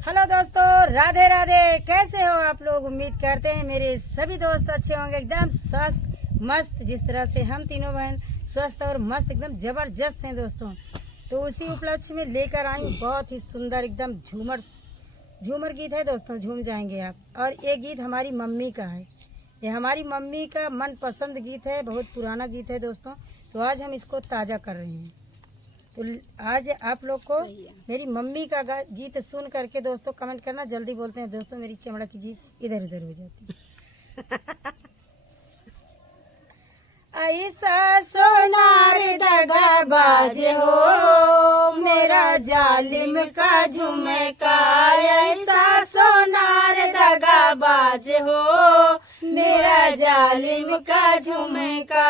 Hello दोस्तों, राधे राधे। कैसे हो आप लोग? उम्मीद करते हैं मेरे सभी दोस्त अच्छे होंगे, एकदम स्वस्थ मस्त। जिस तरह से हम तीनों बहन स्वस्थ और मस्त एकदम जबरदस्त हैं दोस्तों। तो उसी उपलक्ष्य में लेकर आई हूँ बहुत ही सुंदर एकदम झूमर गीत है दोस्तों, झूम जाएंगे आप। और ये गीत हमारी मम्मी का है, ये हमारी मम्मी का मनपसंद गीत है, बहुत पुराना गीत है दोस्तों। तो आज हम इसको ताज़ा कर रहे हैं। तो आज आप लोग को मेरी मम्मी का गीत सुन करके दोस्तों कमेंट करना, जल्दी बोलते हैं दोस्तों, मेरी चमड़ा की जीभ इधर उधर हो जाती ऐसा सोनार दगाबाज हो मेरा जालिम का झुमका, ऐसा सोनार दगाबाज हो मेरा जालिम का झुमका।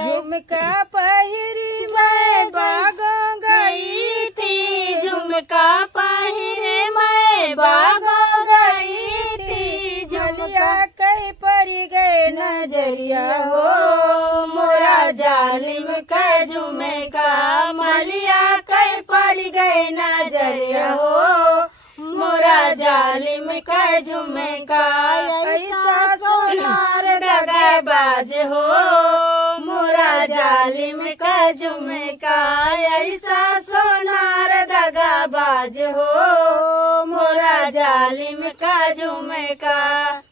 झुमका पहिरी मैं बागों गई थी, झुमका पहिरे मैं बागों गई थी। झुमका कई परी गए नजरिया हो मोरा जालिम का झुमका, मलिया कई परी गए नजरिया हो मोरा जालिम का झुमका। ऐसा सोनार दगाबाज हो मोरा जालिम का झुमका, ऐसा सोनार दगाबाज हो मोरा जालिम का झुमका।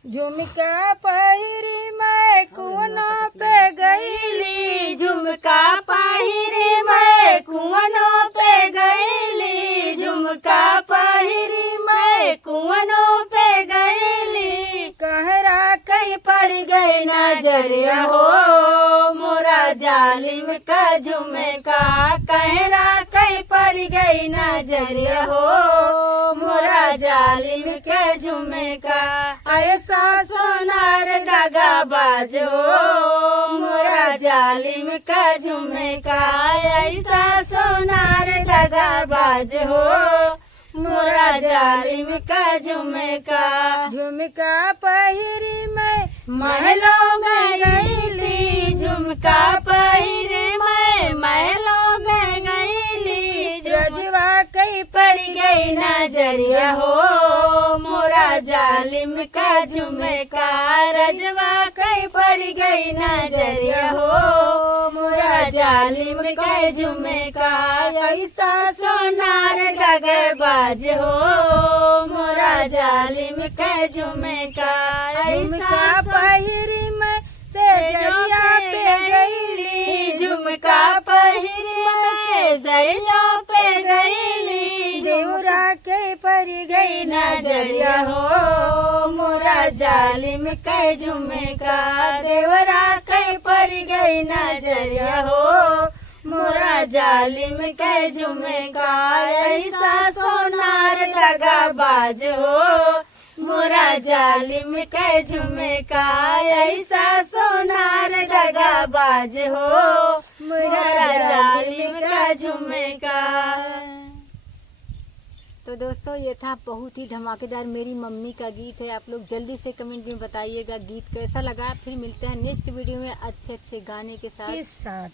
झुमका पहिरी मैं कुआनों पे गईली, झुमका पहिरी मैं कुआनों पे गईली, झुमका पहिरी मैं कुआनों पे गईली। कहरा कहीं पड़ गई नजरिया हो मोरा जालिम का झुमका, कहरा कहीं पड़ गई नजरिया हो मोरा जालिम का झुमका। ऐसा सोनार दगाबाज हो मोरा जालिम का झुमका, ऐसा सोनार दगाबाज हो मोरा जालिम का झुमका। झुमका पहिरी मैं महलों में गईली, झुमका पहिरी मैं महलों में गईली। रजवा कई पड़ गई नजरिया हो मोरा जालिम का झुमका, रजवा कई पड़ गई नजरिया हो मोरा जालिम का झुमका। ऐसा सोनार दगाबाज हो मोरा जालिम का झुमका, ऐसा पहिरी मैं सेजरिया पे गईली, झुमका पहिरी मैं सेजरिया पे गईली। देवरा के पड़ गई नजरिया हो मोरा जालिम का झुमका, देवरा के पड़ गई नजरिया हो मोरा जालिम का झुमका। ऐसा सोनार दगाबाज हो मोरा जालिम का झुमका, ऐसा सोनार दगाबाज हो मोरा जालिम का झुमका। तो दोस्तों ये था बहुत ही धमाकेदार मेरी मम्मी का गीत है। आप लोग जल्दी से कमेंट में बताइएगा गीत कैसा लगा। फिर मिलते हैं नेक्स्ट वीडियो में अच्छे गाने के साथ।